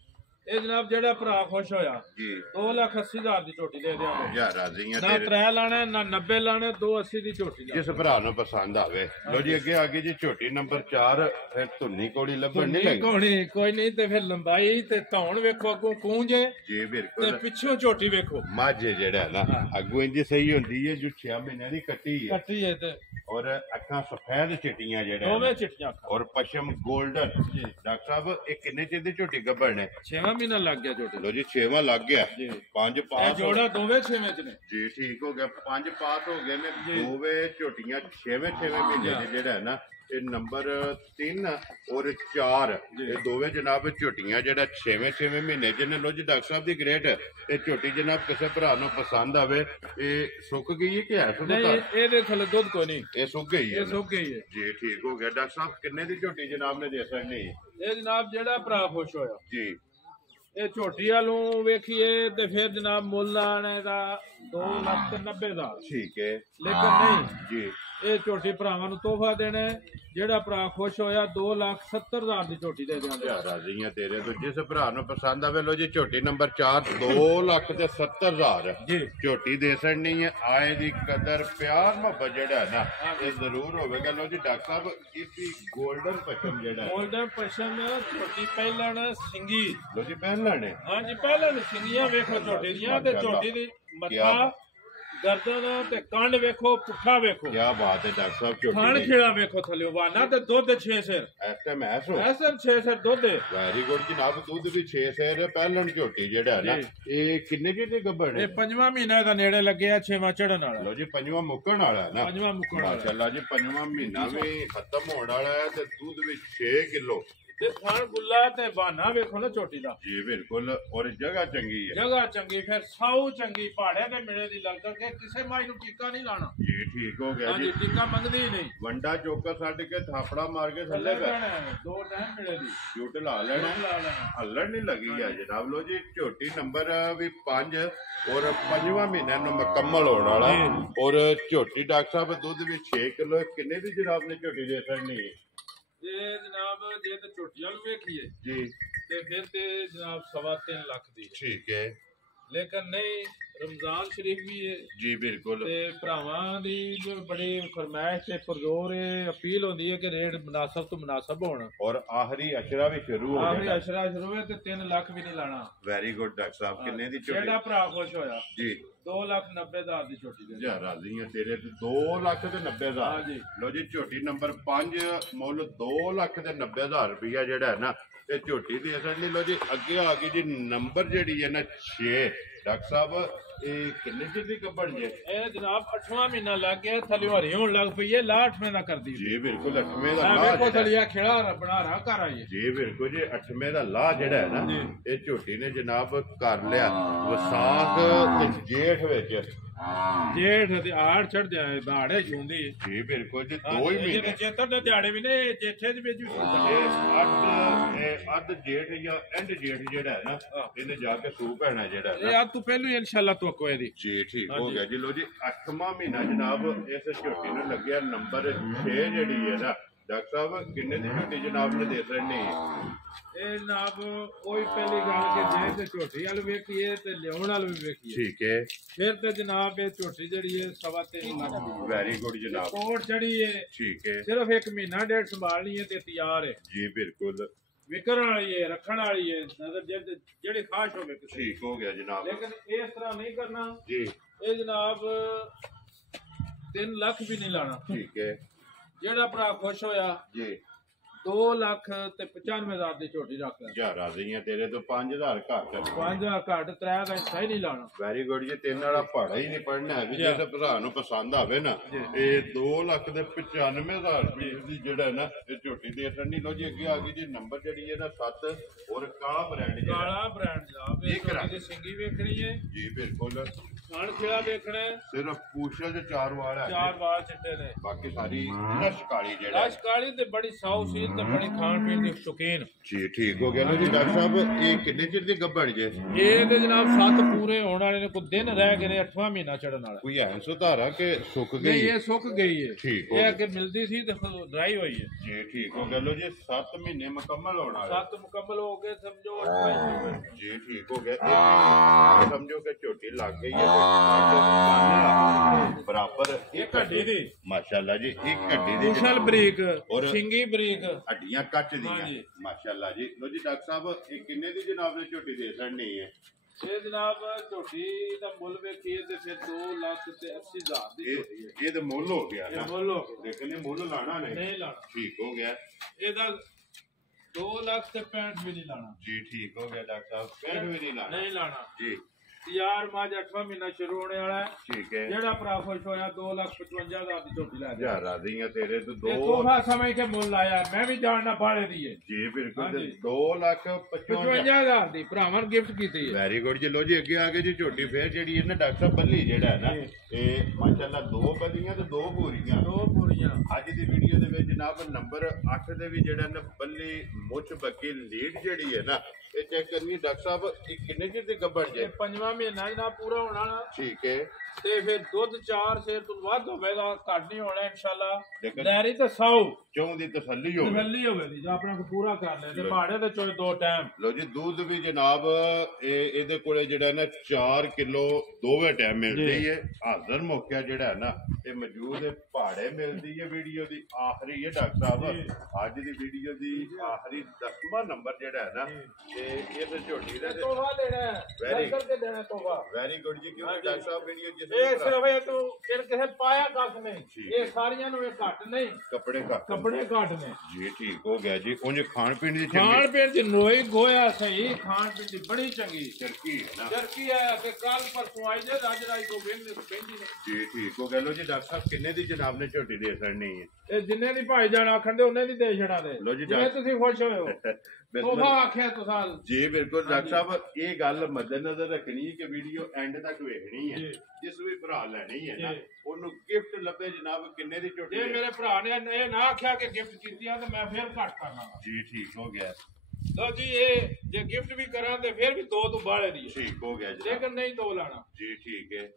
ਇਹ ਜਨਾਬ ਜਿਹੜਾ ਭਰਾ ਖੁਸ਼ ਹੋਇਆ ਜੀ 2,80,000 ਦੀ ਝੋਟੀ ਦੇ ਦਿਆਂਗੇ ਯਾ ਰਾਜ਼ੀਆਂ ਨਾ ਤੇਰੇ 3 ਲਾਣਾ ਨਾ 90 ਲਾਣੇ 280 ਦੀ ਝੋਟੀ ਦਾ ਜਿਸ ਭਰਾ ਨੂੰ ਪਸੰਦ ਆਵੇ ਲੋ ਜੀ ਅੱਗੇ ਆ ਗਈ ਜੀ ਝੋਟੀ ਨੰਬਰ 4 ਫਿਰ ਧੁੰਨੀ ਕੋੜੀ ਲੱਭਣ ਨਹੀਂ ਲੱਗੀ ਕੋਣੀ ਕੋਈ ਨਹੀਂ ਤੇ ਫਿਰ ਲੰਬਾਈ ਤੇ ਧੌਣ ਵੇਖੋ ਅੱਗੋਂ ਕੂੰਜੇ ਜੀ ਤੇ ਬਿਲਕੁਲ ਪਿੱਛੋਂ ਝੋਟੀ ਵੇਖੋ ਮਾਝੇ ਜਿਹੜਾ ਨਾ ਅੱਗੋਂ ਇੰਜ ਸਹੀ ਹੁੰਦੀ ਹੈ ਜੋ 6 ਮਹੀਨਿਆਂ ਦੀ ਕੱਟੀ ਹੈ ਕੱਟੀ ਹੈ ਤੇ ਔਰ ਅੱਖਾਂ ਸਫੈਦ ਚਿੱਟੀਆਂ ਜਿਹੜਾ ਦੋਵੇਂ ਚਿੱਟੀਆਂ ਅੱਖਾਂ ਔਰ ਪਸ਼ਮ 골ਡਨ ਜੀ ਡਾਕਟਰ ਸਾਹਿਬ ਇਹ ਕਿੰਨੇ ਚਿਰ ਦੀ ਝੋਟੀ ਗੱਭਣ ਹੈ 6ਵਾਂ ਮਹੀਨਾ ਲੱਗ ਗਿਆ ਝੋਟੀ ਲੋ ਜੀ 6ਵਾਂ ਲੱਗ ਗਿਆ ਜੀ 5 ਇਹ ਪਾਸ ਜੋੜਾ ਦੋਵੇਂ 6ਵੇਂ ਚ ਨੇ ਜੀ ਠੀਕ ਹੋ ਗਿਆ 5 ਪਾਸ ਹੋ ਗਏ ਨੇ ਜੀ। ਦੋਵੇਂ ਝੋਟੀਆਂ 6ਵੇਂ ਮਹੀਨੇ ਦੇ ਜਿਹੜਾ ਹੈ ਨਾ ਇਹ ਨੰਬਰ 3 ਔਰ 4 ਇਹ ਦੋਵੇਂ ਜਨਾਬ ਝੋਟੀਆਂ ਜਿਹੜਾ 6ਵੇਂ ਮਹੀਨੇ ਚ ਨੇ ਲੋ ਜੀ ਡਾਕਟਰ ਸਾਹਿਬ ਦੀ ਗ੍ਰੇਟ ਇਹ ਝੋਟੀ ਜਨਾਬ ਕਿਸੇ ਭਰਾ ਨੂੰ ਪਸੰਦ ਆਵੇ ਇਹ ਸੁੱਕ ਗਈ ਹੈ ਕਿ ਹੈ ਨਹੀਂ ਸੁੱਕ ਇਹਦੇ ਥੱਲੇ ਦੁੱਧ ਕੋਈ ਨਹੀਂ ਇਹ ਸੁੱਕ ਗਈ ਹੈ ਇਹ ਸੁੱਕ ਗਈ ਹੈ ਜੀ ਠੀਕ ਹੋ ਗਿਆ ਡਾਕਟਰ ਸਾਹਿਬ ਕਿੰਨੇ ਦੀ ਝੋਟੀ ਜਨਾਬ ਨੇ ਦੇ ਸਕਣੀ ਇਹ ਜਨਾਬ ਜਿਹੜਾ ਭਰਾ ਖੁਸ਼ ਹੋਇਆ ਜੀ ਇਹ ਝੋਟੀ ਵਾਲੋਂ ਵੇਖੀਏ ਤੇ ਫਿਰ ਜਨਾਬ ਮੁੱਲ ਆਣੇ ਦਾ 2,90,000 ਠੀਕ ਹੈ ਲੇਕਿਨ ਨਹੀਂ ਜੀ ਇਹ ਝੋਟੀ ਭਰਾਵਾਂ ਨੂੰ ਤੋਹਫਾ ਦੇਣਾ ਹੈ। ਜਿਹੜਾ ਭਰਾ ਖੁਸ਼ ਹੋਇਆ 2,70,000 ਦੀ ਝੋਟੀ ਦੇ ਦਿਆਂਗੇ ਰਾਜ਼ੀਆਂ ਤੇਰੇ ਤੋਂ ਜਿਸ ਭਰਾ ਨੂੰ ਪਸੰਦ ਆਵੇ ਲੋ ਜੀ ਝੋਟੀ ਨੰਬਰ 4 2,70,000 ਜੀ ਝੋਟੀ ਦੇ ਸੜਨੀ ਹੈ ਆਏ ਦੀ ਕਦਰ ਪਿਆਰ ਮੁਹੱਬਤ ਜਿਹੜਾ ਨਾ ਇਹ ਜ਼ਰੂਰ ਹੋਵੇਗਾ ਲੋ ਜੀ ਡਾਕਟਰ ਸਾਹਿਬ ਇਸੀ 골ਡਨ ਪਸ਼ਮ ਜਿਹੜਾ ਗੋਲਡਨ ਪਸ਼ਮ ਝੋਟੀ ਪਹਿਲਣ ਸਿੰਗੀ ਲੋ ਜੀ ਪਹਿਲਾਂ ਨੇ ਹਾਂਜੀ ਪਹਿਲਣ ਸਿੰਗੀਆਂ ਵੇਖੋ ਝੋਟੀ ਦੀਆਂ ਤੇ ਝੋਟੀ ਦੀ ਮੱਥਾ ਗਰਦਨ ਤੇ ਕੰਡ ਵੇਖੋ, ਪੁੱਠਾ ਵੇਖੋ, ਕੀ ਬਾਤ ਹੈ ਡਾਕਟਰ ਸਾਹਿਬ। ਝੋਟੀ ਖਾਣ ਦੀ ਖੇੜਾ ਵੇਖੋ ਥੱਲੇ ਵਾਨਾ ਤੇ ਦੁੱਧ 6 ਸਿਰ ਇਸ ਟਾਈਮ ਐਸੋ ਐਸਾ 6 ਸਿਰ ਦੁੱਧ ਹੈ। ਵੈਰੀ ਗੁੱਡ ਜਨਾਬ। ਦੁੱਧ ਵੀ 6 ਸਿਰ ਪਹਿਲਣ ਝੋਟੀ ਜਿਹੜਾ ਹੈ ਨਾ, ਇਹ ਕਿੰਨੇ ਜੀ ਦੀ ਗੱਭਣ ਹੈ? ਇਹ 5ਵਾਂ ਮਹੀਨਾ ਦਾ ਨੇੜੇ ਲੱਗਿਆ, 6ਵਾਂ ਚੜਨ ਵਾਲਾ। ਲੋ ਜੀ 5ਵਾਂ ਮੁੱਕਣ ਵਾਲਾ ਹੈ ਨਾ। 5ਵਾਂ ਮੁੱਕਣ ਵਾਲਾ ਮਾਸ਼ਾਅੱਲਾ ਜੀ 5ਵਾਂ ਮਹੀਨਾ ਵੀ ਖਤਮ ਹੋਣ ਵਾਲਾ ਹੈ ਤੇ ਦੁੱਧ ਵੀ 6 ਕਿਲੋ ਤੇ ਖਾਣ ਗੁੱਲਾ ਤੇ ਬਹਾਨਾ ਵੇਖੋ ਨਾ ਝੋਟੀ ਦਾ। ਜੀ ਬਿਲਕੁਲ। ਔਰ ਜਗ੍ਹਾ ਚੰਗੀ ਹੈ, ਜਗ੍ਹਾ ਚੰਗੀ, ਫਿਰ ਸਾਊ ਚੰਗੀ, ਪਹਾੜਿਆਂ ਦੇ ਮਿਲੇ ਦੀ ਲੱਗਦਾ ਕਿ ਕਿਸੇ ਮਾਈ ਨੂੰ ਟੀਕਾ ਨਹੀਂ ਲਾਣਾ। ਜੀ ਠੀਕ ਹੋ ਗਿਆ ਹਾਂਜੀ, ਜੀ। ਟੀਕਾ ਮੰਗਦੀ ਹੀ ਨਹੀਂ। ਵੰਡਾ ਚੋਕਾ ਛੱਡ ਕੇ ਥਾਪੜਾ ਮਾਰ ਕੇ ਥੱਲੇ ਪੈ 2 ਟਾਈਮ ਮਿਲੇ ਦੀ ਜੁੱਟ ਲਾ ਲੈਣਾ, ਲਾ ਲੈਣਾ। ਹੱਲਣ ਨਹੀਂ ਲੱਗੀ ਹੈ ਜਨਾਬ। ਲੋ ਜੀ ਝੋਟੀ ਨੰਬਰ ਵੀ 5 ਔਰ 5ਵਾਂ ਮਹੀਨਾ ਨੂੰ ਮੁਕੰਮਲ ਹੋਣ ਵਾਲਾ। ਔਰ ਝੋਟੀ ਡਾਕਟਰ ਸਾਹਿਬ ਦੁੱਧ ਵੀ 6 ਕਿਲੋ। ਕਿੰਨੇ ਦੀ ਜਨਾਬ ਨੇ ਝੋਟੀ ਦੇ ਸਕਣੀ? ਇਹ ਜਨਾਬ ਜੇ ਤੇ ਝੋਟੀਆਂ ਨੂੰ ਵੇਖੀਏ ਜੀ ਤੇ ਫਿਰ ਤੇ ਜਨਾਬ 3.25 ਲੱਖ ਦੀ ਹੈ। ਠੀਕ ਹੈ। ਲੇਕਿਨ ਨਹੀਂ, ਰਮਜ਼ਾਨ ਸ਼ਰੀਫ ਵੀ ਹੈ ਜੀ ਬਿਲकुल। ਤੇ ਭਰਾਵਾਂ ਦੀ ਜੋ ਬੜੀ ਫਰਮਾਇਸ਼ ਤੇ ਪੁਰਜ਼ੋਰ ਅਪੀਲ ਹੁੰਦੀ ਹੈ ਕਿ ਰੇਟ ਮੁਨਾਸਬ ਤੋਂ ਮੁਨਾਸਬ ਹੋਣ। ਔਰ ਆਖਰੀ ਅਸ਼ਰਾ ਵੀ ਸ਼ੁਰੂ ਹੋ ਆਖਰੀ ਗਿਆ। ਅਸ਼ਰਾ ਸ਼ੁਰੂ ਹੈ ਤੇ 3 ਲੱਖ ਵੀ ਨਹੀਂ ਲਾਣਾ। ਵੈਰੀ ਗੁੱਡ ਡਾਕਟਰ ਸਾਹਿਬ। ਕਿੰਨੇ ਦੀ ਝੋਟੀ? ਜਿਹੜਾ ਭਰਾ ਖੁਸ਼ ਹੋਇਆ ਜੀ 2,90,000 ਦੀ ਝੋਟੀ ਦੇ। ਜੀ ਰਾਜ਼ੀ ਹਾਂ ਤੇਰੇ ਤੇ 2,90,000। ਹਾਂਜੀ। ਲੋ ਜੀ ਝੋਟੀ ਨੰਬਰ 5 ਮੁੱਲ 2,90,000 ਰੁਪਇਆ ਜਿਹੜਾ ਹੈ ਨਾ ਤੇ ਝੋਟੀ ਦੀ ਅਸਲ ਨਹੀਂ। ਲੋ ਜੀ ਅੱਗੇ ਆ ਗਈ ਜੀ ਨੰਬਰ ਜਿਹੜੀ ਹੈ ਨਾ 6। ਡਾਕਟਰ ਸਾਹਿਬ ਇਹ ਕਿੰਨੇ ਚਿਰ ਦੀ ਗੱਭਣ ਜੇ? ਇਹ ਜਨਾਬ 8ਵਾਂ ਮਹੀਨਾ ਲੱਗ ਗਿਆ, ਥੱਲੇ ਹਰੀ ਹੋਣ ਲੱਗ ਪਈ ਹੈ, ਲਾ 8ਵੇਂ ਦਾ ਕਰਦੀ। ਜੀ ਬਿਲਕੁਲ 8ਵੇਂ ਦਾ ਵੇਖੋ ਲਾਹ ਥਲੀਆ ਖੇੜਾ ਬਣਾ ਰਾ ਕਰ ਆਈ। ਜੀ ਬਿਲਕੁਲ ਜੀ 8ਵੇਂ ਦਾ ਲਾਹ ਜਿਹੜਾ ਹੈ ਨਾ ਇਹ ਝੋਟੀ ਨੇ ਜਨਾਬ ਕਰ ਲਿਆ ਵਿਸਾਖ ਤੇ ਜੇਠ ਵਿੱਚ। ਜੇਠ ਤੇ ਆੜ ਚੜ ਜਾਏ ਬਾੜੇ ਜੂੰਦੀ। ਜੀ ਬਿਲਕੁਲ ਜੀ 2 ਹੀ ਮਹੀਨੇ। ਚੇਤਰ ਦੇ ਦਿਹਾੜੇ ਵੀ ਨੇ, ਜੇਠੇ ਦੇ ਵਿੱਚ ਵੀ ਇਹ ਅੱਧ ਜੇਠ ਜਾਂ ਐਂਡ ਜੇਠ ਜਿਹੜਾ ਹੈ ਨਾ ਇਹਨੇ ਜਾ ਕੇ ਸੂ ਪੈਣਾ ਜਿਹੜਾ ਇਹ ਆ ਤੂੰ ਪਹਿਲੂ ਇਨਸ਼ਾਅੱਲਾ ਤਵੱਕੋ ਇਹਦੀ। ਜੀ ਠੀਕ ਹੋ ਗਿਆ ਜੀ। ਲੋ ਜੀ 8ਵਾਂ ਮਹੀਨਾ ਜਨਾਬ ਇਸ ਝੋਟੀ ਨੂੰ ਲੱਗਿਆ ਨੰਬਰ 6 ਜਿਹੜੀ ਹੈ ਨਾ। ਡਾਕਟਰ ਸਾਹਿਬ ਕਿੰਨੇ ਦੀ ਝੋਟੀ ਜਨਾਬ ਨੇ ਦੇ ਸਕਣੀ? ਇਹ ਜਨਾਬ ਉਹੀ ਪਹਿਲੀ ਗੱਲ ਕਿ ਜੇ ਤੇ ਝੋਟੀ ਵਾਲ ਵੇਖੀਏ ਤੇ ਲਿਆਉਣ ਵਾਲ ਵੀ ਵੇਖੀਏ। ਠੀਕ ਹੈ। ਫਿਰ ਤੇ ਜਨਾਬ ਇਹ ਝੋਟੀ ਜਿਹੜੀ ਹੈ 3.25 ਲੱਖ ਦੀ। ਵੈਰੀ ਗੁੱਡ ਜਨਾਬ। ਕੋਟ ਚੜੀ ਹੈ। ਠੀਕ ਹੈ। ਸਿਰਫ 1 ਮਹੀਨਾ ਡੇਢ ਸੰਭਾਲਣੀ ਹੈ ਤੇ ਤਿਆਰ ਹੈ। ਜੀ ਬਿਲਕੁਲ। ਵਿਕਣ ਵਾਲੀ ਹੈ, ਰੱਖਣ ਵਾਲੀ ਹੈ, ਨਜ਼ਰ ਜਿਹੜੀ ਖਾਸ਼ ਹੋਵੇ ਕਿਸੇ। ਠੀਕ ਹੋ ਗਿਆ ਜਨਾਬ। ਲੇਕਿਨ ਇਸ ਤਰ੍ਹਾਂ ਨਹੀਂ ਕਰਨਾ ਜੀ। ਇਹ ਜਨਾਬ 3 ਲੱਖ ਵੀ ਨਹੀਂ ਲਾਣਾ। ਠੀਕ ਹੈ। ਜਿਹੜਾ ਭਰਾ ਖੁਸ਼ ਹੋਇਆ ਜੀ 2,95,000 ਦੀ ਝੋਟੀ ਰੱਖ ਲੈ। ਜਾ ਰਾਜ਼ੀ ਆ ਤੇਰੇ ਤੋਂ 5,000 ਘੱਟ। 5,000 ਘੱਟ 3 ਦਾ ਹਿੱਸਾ ਹੀ ਨਹੀਂ ਲਾਣਾ। ਵੈਰੀ ਗੁੱਡ ਜੀ। 3 ਵਾਲਾ ਪਹਾੜਾ ਹੀ ਨਹੀਂ ਪੜਨਾ ਹੈ ਵੀ ਜੇ ਭਰਾ ਨੂੰ ਪਸੰਦ ਆਵੇ ਨਾ ਇਹ 2,95,000 ਰੁਪਏ ਦੀ ਜਿਹੜਾ ਨਾ ਇਹ ਝੋਟੀ ਦੇ ਠੰਡੀ। ਲੋ ਜੀ ਅੱਗੇ ਆ ਗਈ ਜੀ ਨੰਬਰ ਜਿਹੜੀ ਹੈ ਨਾ 7 ਔਰ ਕਾਲਾ ਬ੍ਰਾਂਡ ਕਾਲਾ ਬ੍ਰਾਂਡ ਜਨਾਬ। ਇਹ ਝੋਟੀ ਦੀ ਸਿੰਗੀ ਵੇਖਣੀ ਹੈ। ਜੀ ਬਿਲਕੁਲ। ਖਾਣ ਖੇੜਾ ਵੇਖਣਾ ਹੈ। ਸਿਰਫ ਪੂਛਾ ਤੇ 4 ਵਾਲ ਹੈ। 4 ਵਾਲ ਚਿੱਟੇ ਨੇ। ਬਾਕੀ ਸਾਰੀ ਰਸ਼ ਕਾਲੀ ਜਿਹੜਾ। ਰਸ਼ ਕਾਲੀ ਤੇ ਬੜੀ ਸਾਊ ਸੀ ਤੇ ਬੜੀ ਖਾਣ ਪੀਣ ਦੀ ਸ਼ੌਕੀਨ। ਜੀ ਠੀਕ ਹੋ ਗਿਆ ਨਾ ਜੀ। ਡਾਕਟਰ ਸਾਹਿਬ ਇਹ ਕਿੰਨੇ ਚਿਰ ਦੀ ਗੱਭਣ ਜੇ? ਇਹ ਤੇ ਜਨਾਬ 7 ਪੂਰੇ ਹੋਣ ਵਾਲੇ ਨੇ, ਕੋਈ ਦਿਨ ਰਹਿ ਗਏ ਨੇ 8ਵਾਂ ਮਹੀਨਾ ਚੜਨ ਵਾਲਾ। ਕੋਈ ਹੈ ਸੁਧਾਰਾ ਕਿ ਸੁੱਕ ਗਈ? ਨਹੀਂ ਇਹ ਸੁੱਕ ਗਈ ਹੈ। ਠੀਕ ਹੋ ਇਹ ਅੱਗੇ ਮਿਲਦੀ ਸੀ ਤੇ ਡਰਾਈ ਹੋਈ ਹੈ। ਜੀ ਠੀਕ ਹੋ ਗਿਆ। ਲੋ ਜੀ 7 ਮਹੀਨੇ ਮੁਕੰਮਲ ਹੋਣ ਵਾਲੇ। 7 ਮੁਕੰਮਲ ਹੋ ਗਏ ਸਮਝੋ 8ਵਾਂ। ਜੀ ਠੀਕ ਹੋ ਗਿਆ। ਇਹ ਸਮਝੋ ਕਿ ਝੋਟੀ ਲੱਗ ਗਈ ਹੈ ਬਰਾਬਰ ਇੱਕ ਹੱਡੀ ਦੀ। ਮਾਸ਼ਾਅੱਲਾ ਜੀ। ਇੱਕ ਹੱਡੀ ਦੀ ਮੁਸ਼ਲ ਬਰੀਕ ਔਰ ਸਿੰਗੀ ਬਰੀਕ ਹੱਡੀਆਂ ਕੱਚ ਦੀਆਂ। ਹਾਂਜੀ। ਮਾਸ਼ਾਅੱਲਾ ਜੀ। ਲੋ ਜੀ ਡਾਕਟਰ ਸਾਹਿਬ ਇਹ ਕਿੰਨੇ ਦੀ ਜਨਾਬ ਨੇ ਝੋਟੀ ਦੇ ਸਕਣੀ ਹੈ? ਇਹ ਜਨਾਬ ਝੋਟੀ ਦਾ ਮੁੱਲ ਵੇਖੀਏ ਤੇ ਫਿਰ 2,80,000 ਦੀ ਝੋਟੀ ਹੈ। ਇਹ ਤਾਂ ਮੁੱਲ ਹੋ ਗਿਆ ਇਹ ਨਾ। ਮੁੱਲ ਹੋ ਗਿਆ। ਲੇਕਿਨ ਇਹ ਮੁੱਲ ਲਾਣਾ ਨਹੀਂ ਲਾਣਾ। ਠੀਕ ਹੋ ਗਿਆ। ਇਹਦਾ 2,65,000 ਵੀ ਨਹੀਂ ਲਾਣਾ। ਜੀ ਠੀਕ ਹੋ ਗਿਆ ਡਾਕਟਰ ਸਾਹਿਬ। ਪੈਰ ਵੀ ਨਹੀਂ ਲਾਣਾ। ਨਹੀਂ ਲਾਣਾ ਜੀ ਯਾਰ ਮਾਝ 8ਵਾਂ ਮਹੀਨਾ ਸ਼ੁਰੂ ਹੋਣੇ ਵਾਲਾ ਹੈ। ਠੀਕ ਹੈ। ਜਿਹੜਾ ਭਰਾ ਖੁਸ਼ ਹੋਇਆ 2,55,000 ਦੀ ਝੋਟੀ ਲੈ ਜਾ। ਜਾ ਰਾਜ਼ੀਆਂ ਤੇਰੇ ਤੋਂ ਇਹ 2 ਤੋਹਫਾ ਸਮਝ ਕੇ ਮੁੱਲ ਆਇਆ। ਮੈਂ ਵੀ ਜਾਣਨਾ ਬਾੜੇ ਦੀ ਹੈ। ਜੀ ਬਿਲਕੁਲ। ਹਾਂਜੀ। 2,55,000 55,000 ਦੀ ਭਰਾਵਾਂ ਨੂੰ ਗਿਫਟ ਕੀਤੀ ਹੈ। ਵੈਰੀ ਗੁੱਡ ਜੀ। ਲੋ ਜੀ ਅੱਗੇ ਆ ਗਏ ਜੀ ਝੋਟੀ ਫੇਰ ਜਿਹੜੀ ਹੈ ਨਾ ਡਾਕਟਰ ਸਾਹਿਬ ਬੱਲੀ ਜਿਹੜਾ ਹੈ ਨਾ ਇਹ ਮਾਸ਼ਾਅੱਲਾ 2 ਬੱਲੀਆਂ ਤੇ 2 ਪੂਰੀਆਂ। 2 ਪੂਰੀਆਂ। ਅੱਜ ਦੀ ਵੀਡੀਓ ਦੇ ਵਿੱਚ ਜਨਾਬ ਨੰਬਰ 8 ਦੇ ਵੀ ਜਿਹੜਾ ਨਾ ਬੱਲੀ ਮੁੱਛ ਬੱਗੀ ਲੀਡ ਜਿਹੜੀ ਹੈ ਨਾ ਇਹ ਚੈੱਕ ਕਰਨੀ ਡਾਕਟਰ ਸਾਹਿਬ ਇਹ ਕਿੰਨੇ ਚਿਰ ਦੀ ਗੱਭਣ ਜੇ? ਇਹ 5ਵਾਂ ਮਹੀਨਾ ਜਨਾਬ ਪੂਰਾ ਹੋਣ ਵਾਲਾ। ਠੀਕ ਹੈ। ਤੇ ਫਿਰ ਦੁੱਧ 4 ਸੇਰ ਤੋਂ ਵੱਧ ਹੋਵੇਗਾ, ਘੱਟ ਨਹੀਂ ਹੋਣਾ ਇਨਸ਼ਾਅੱਲਾ। ਲੇਕਿਨ ਡੈਰੀ ਤੇ 100 ਚੌਂ ਦੀ ਤਸੱਲੀ ਹੋਵੇ ਤਸੱਲੀ ਹੋਵੇ ਜੀ ਆਪਣਾ ਕੋ ਪੂਰਾ ਕਰ ਲੈ ਤੇ ਪਹਾੜੇ ਦੇ ਚੋਂ 2 ਟਾਈਮ ਲੋ ਜੀ ਦੁੱਧ ਵੀ ਜਨਾਬ ਇਹਦੇ ਕੋਲੇ ਜਿਹੜਾ ਨਾ 4 ਕਿਲੋ ਦੋਵੇਂ ਟਾਈਮ ਮਿਲਦੀ ਹੈ ਹਾਜ਼ਰ ਮੌਕਿਆ ਜਿਹੜਾ ਹੈ ਨਾ ਇਹ ਮੌਜੂਦ ਹੈ ਪਹਾੜੇ ਮਿਲਦੀ ਹੈ ਵੀਡੀਓ ਦੀ ਆਖਰੀ ਹੈ ਡਾਕਟਰ ਸਾਹਿਬ ਅੱਜ ਦੀ ਵੀਡੀਓ ਦੀ ਆਖਰੀ 10ਵਾਂ ਨੰਬਰ ਜਿਹੜਾ ਹੈ ਨਾ ਤੇ ਇਸ ਝੋਟੀ ਦਾ ਤੋਹਫਾ ਦੇਣਾ ਵੈਰੀ ਕਰਕੇ ਦੇਣਾ ਤੋਹਫਾ ਵੈਰੀ ਗੁੱਡ ਜੀ ਕਿਉਂਕਿ ਡਾਕਟਰ ਸਾਹਿਬ ਵੀਡੀਓ ਜਿਸ ਇਹ ਸਿਰਫ ਇਹ ਤੂੰ ਫਿਰ ਕਿਸੇ ਪਾਇਆ ਕੱਖ ਨਹੀਂ ਇਹ ਸਾਰੀਆਂ ਨੂੰ ਇਹ ਘੱਟ ਨਹੀਂ ਕੱਪੜੇ ਘੱਟ ਨੇ ਜੀ ਠੀਕ ਹੋ ਗਿਆ ਜੀ ਉਂਝ ਖਾਣ ਪੀਣ ਦੀ ਖਾਣ ਪੀਣ ਦੀ ਨੋਈ ਗੋਇਆ ਸਹੀ ਖਾਣ ਪੀਣ ਦੀ ਬੜੀ ਚੰਗੀ ਚਰਕੀ ਹੈ ਨਾ ਚਰਕੀ ਆ ਤੇ ਕੱਲ ਪਰਸੋਂ ਆਈ ਜੇ ਅੱਜ ਰਾਈ ਕੋ ਵੇਂਦੇ ਪੈਂਦੀ ਨੇ ਜੀ ਠੀਕ ਹੋ ਗਿਆ ਲੋ ਜੀ ਡਾਕਟਰ ਸਾਹਿਬ ਕਿੰਨੇ ਦੀ ਜਨਾਬ ਨੇ ਝੋਟੀ ਦੇ ਸੜਨੀ ਹੈ ਇਹ ਜਿੰਨੇ ਦੀ ਭਾਈ ਜਾਨ ਆਖਣ ਦੇ ਉਹਨੇ ਦੀ ਦੇ ਛੜਾ ਦੇ ਲੋ ਜੀ ਜਿਵੇਂ ਤੁਸੀਂ ਖੁਸ਼ ਹੋਏ ਹੋ ਤੋਹਫਾ ਆਖਿਆ ਤੁਸੀਂ ਜੀ ਬਿਲਕੁਲ ਡਾਕਟਰ ਸਾਹਿਬ ਇਹ ਗੱਲ ਮੱਦੇਨਜ਼ਰ ਰੱਖਣੀ ਹੈ ਕਿ ਵੀਡੀਓ ਐਂਡ ਤੱਕ ਵੇਖਣੀ ਹੈ ਜਿਸ ਵੀ ਭਰਾ ਲੈਣੀ ਹੈ ਨਾ ਉਹਨੂੰ ਗਿਫਟ ਲੱਭੇ ਜਨਾਬ ਕਿੰਨੇ ਦੀ ਝੋਟੀ ਇਹ ਮੇਰੇ ਭਰਾ ਨੇ ਇਹ ਨਾ ਆਖਿਆ ਕਿ ਗਿਫਟ ਕੀਤੀਆਂ ਤੇ ਮੈਂ ਫੇਰ ਘੱਟ ਕਰਨਾ ਜੀ ਠੀਕ ਹੋ ਗਿਆ ਲੋ ਜੀ ਇਹ ਜੇ ਗਿਫਟ ਵੀ ਕਰਾਂ ਤੇ ਫੇਰ ਵੀ 2 ਤੋਂ ਬਾਹਲੇ ਦੀ ਠੀਕ ਹੋ ਗਿਆ ਜੀ ਲੇਕਿਨ ਨਹੀਂ 2 ਲਾਣਾ ਜੀ ਠੀਕ ਹੈ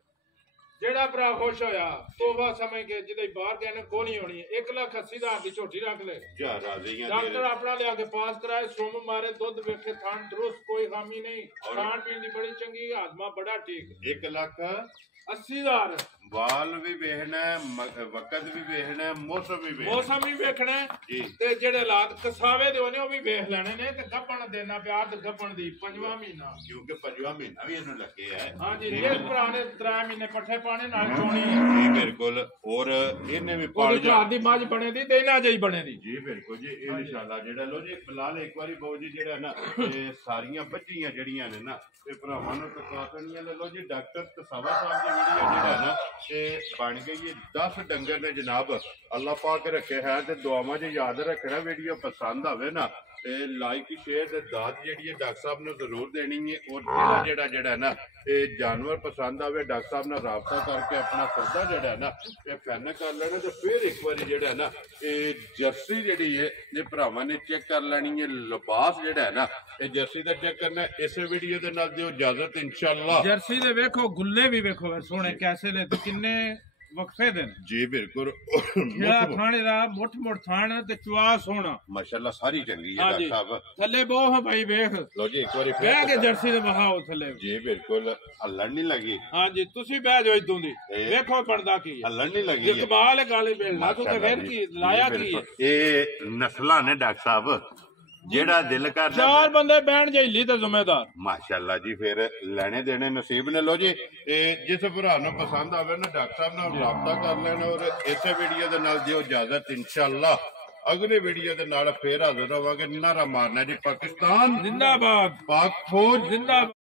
ਜਿਹੜਾ ਭਰਾ ਖੁਸ਼ ਹੋਇਆ ਤੋਹਫਾ ਸਮਝ ਕੇ ਜਿਹਦੇ ਬਾਹਰ ਗਏ ਨੇ ਕੋਣੀ ਹੋਣੀ ਹੈ 1,80,000 ਦੀ ਝੋਟੀ ਰੱਖ ਲੈ ਜਾ ਰਾਜ਼ੀਆਂ ਡਾਕਟਰ ਆਪਣਾ ਲਿਆ ਕੇ ਪਾਸ ਕਰਾਏ ਸੁਮ ਮਾਰੇ ਦੁੱਧ ਵੇਖੇ ਥਾਂ ਦਰੁਸਤ ਕੋਈ ਖਾਮੀ ਨਹੀਂ ਖਾਣ ਪੀਣ ਦੀ ਬੜੀ ਚੰਗੀ ਹਾਜ਼ਮਾ ਬੜਾ ਠੀਕ 1,80,000 ਵਾਲ ਵੀ ਵੇਖਣਾ ਵਕਤ ਵੀ ਵੇਖਣਾ ਮੌਸਮ ਵੀ ਵੇਖਣਾ ਤੇ ਜਿਹੜੇ ਹਾਲਾਤ ਕਸਾਵੇ ਦੇ ਹੋਣੇ ਉਹ ਵੀ ਵੇਖ ਲੈਣੇ ਨੇ ਤੇ ਗੱਪਣ ਦੇਣਾ ਪਿਆਰ ਤੇ ਗੱਪਣ ਦੀ 5ਵਾਂ ਮਹੀਨਾ ਕਿਉਂਕਿ 5ਵਾਂ ਮਹੀਨਾ ਵੀ ਇਹਨੂੰ ਲੱਗੇ ਹੈ ਹਾਂਜੀ ਇਹ ਭਰਾ ਨੇ 3 ਮਹੀਨੇ ਪੱਠੇ ਪਾਣੇ ਨਾਲ ਚੋਣੀ ਹੈ ਜੀ ਬਿਲਕੁਲ ਔਰ ਇਹਨੇ ਵੀ ਪਾਲ ਜਾ ਦੀ ਮੱਝ ਬਣੇ ਦੀ ਤੇ ਇਹਨਾਂ ਜਿਹੀ ਬਣੇ ਦੀ ਜੀ ਬਿਲਕੁਲ ਜੀ ਇਹ ਇਨਸ਼ਾਅੱਲਾ ਜਿਹੜਾ ਲੋ ਜੀ ਫਿਲਹਾਲ ਇੱਕ ਵਾਰੀ ਬਾਊ ਜੀ ਜਿਹੜਾ ਨਾ ਇਹ ਸਾਰੀਆਂ ਬੱਚੀਆਂ ਜਿਹੜੀਆਂ ਨੇ ਨਾ ਇਹ ਭਰਾਵਾਂ ਨੂੰ ਤਕਾਤਣੀਆਂ ਲੈ ਲੋ ਜੀ ਡਾਕਟਰ ਤਸਾਵਾ ਸਾਹਿਬ ਦੀ ਵੀਡੀਓ ਜਿਹੜਾ ਨਾ ਇਹ ਬਣ ਗਈ ਹੈ 10 ਡੰਗਰ ਨੇ ਜਨਾਬ ਅੱਲਾਹ ਪਾਕ ਰੱਖੇ ਹੈ ਤੇ ਦੁਆਵਾਂ 'ਚ ਯਾਦ ਰੱਖਣਾ ਵੀਡੀਓ ਪਸੰਦ ਆਵੇ ਨਾ ਤੇ ਲਾਈਕ ਸ਼ੇਅਰ ਤੇ ਦਾਤ ਜਿਹੜੀ ਹੈ ਡਾਕਟਰ ਸਾਹਿਬ ਨੂੰ ਜ਼ਰੂਰ ਦੇਣੀ ਹੈ ਔਰ ਜਿਹੜਾ ਨਾ ਇਹ ਜਾਨਵਰ ਪਸੰਦ ਆਵੇ ਡਾਕਟਰ ਸਾਹਿਬ ਨਾਲ ਰਾਬਤਾ ਕਰਕੇ ਆਪਣਾ ਸੌਦਾ ਜਿਹੜਾ ਨਾ ਇਹ ਫਾਈਨਲ ਕਰ ਲੈਣਾ ਤੇ ਫਿਰ ਇੱਕ ਵਾਰੀ ਜਿਹੜਾ ਨਾ ਇਹ ਜਰਸੀ ਜਿਹੜੀ ਹੈ ਇਹ ਭਰਾਵਾਂ ਨੇ ਚੈੱਕ ਕਰ ਲੈਣੀ ਹੈ ਲਿਬਾਸ ਜਿਹੜਾ ਹੈ ਨਾ ਇਹ ਜਰਸੀ ਦਾ ਚੈੱਕ ਕਰਨਾ ਇਸੇ ਵੀਡੀਓ ਦੇ ਨਾਲ ਦਿਓ ਇਜਾਜ਼ਤ ਇਨਸ਼ਾਅੱਲਾ ਜਰਸੀ ਦੇ ਵੇਖੋ ਗੁੱਲੇ ਵੀ ਵੇਖੋ ਸੋਹਣੇ ਕੈਸੇ ਲੈ ਤੇ ਕਿੰਨੇ ਵਕਫੇ ਦੇ ਜੀ ਬਿਲਕੁਲ ਜਿਹੜਾ ਥਾਣੇ ਦਾ ਮੁੱਠ ਥਾਣ ਤੇ ਚਵਾ ਸੋਹਣਾ ਮਾਸ਼ਾਅੱਲਾ ਸਾਰੀ ਚੰਗੀ ਹੈ ਡਾਕਟਰ ਸਾਹਿਬ ਥੱਲੇ ਬਹੁਤ ਭਾਈ ਵੇਖ ਲੋ ਜੀ ਇੱਕ ਵਾਰੀ ਬਹਿ ਕੇ ਜਰਸੀ ਦੇ ਬਹਾਓ ਥੱਲੇ ਜੀ ਬਿਲਕੁਲ ਹੱਲਣ ਨਹੀਂ ਲੱਗੀ ਹਾਂਜੀ ਤੁਸੀਂ ਬਹਿ ਜਾਓ ਇਦੋਂ ਦੀ ਵੇਖੋ ਬਣਦਾ ਕੀ ਹੈ ਹੱਲਣ ਨਹੀਂ ਲੱਗੀ ਇਕਬਾਲ ਗਾਲੇ ਬੇਲਣਾ ਤੂੰ ਤੇ ਫੇਰ ਕੀ ਲਾਇਆ ਕੀ ਹੈ ਇਹ ਨਸਲਾਂ ਨੇ ਡਾਕਟਰ ਸਾਹਿਬ ਜਿਹੜਾ ਦਿਲ ਕਰਦਾ 4 ਬੰਦੇ ਬਹਿਣ ਜੈਲੀ ਤੇ ਜ਼ਿੰਮੇਦਾਰ ਮਾਸ਼ਾਅੱਲਾ ਜੀ ਫਿਰ ਲੈਣੇ ਦੇਣੇ ਨਸੀਬ ਨੇ ਲੋ ਜੀ ਇਹ ਜਿਸ ਭਰਾ ਨੂੰ ਪਸੰਦ ਆਵੇ ਨਾ ਡਾਕਟਰ ਸਾਹਿਬ ਨਾਲ ਰਾਬਤਾ ਕਰ ਲੈਣਾ ਔਰ ਇਸੇ ਵੀਡੀਓ ਦੇ ਨਾਲ ਦਿਓ ਇਜਾਜ਼ਤ ਇਨਸ਼ਾਅੱਲਾ ਅਗਲੇ ਵੀਡੀਓ ਦੇ ਨਾਲ ਫੇਰ ਹਾਜ਼ਰ ਹੋਵਾਂਗੇ ਨਾਰਾ ਮਾਰਨਾ ਜੀ ਪਾਕਿਸਤਾਨ ਜ਼ਿੰਦਾਬਾਦ ਪਾਕ ਫੌਜ ਜ਼ਿੰਦਾਬਾਦ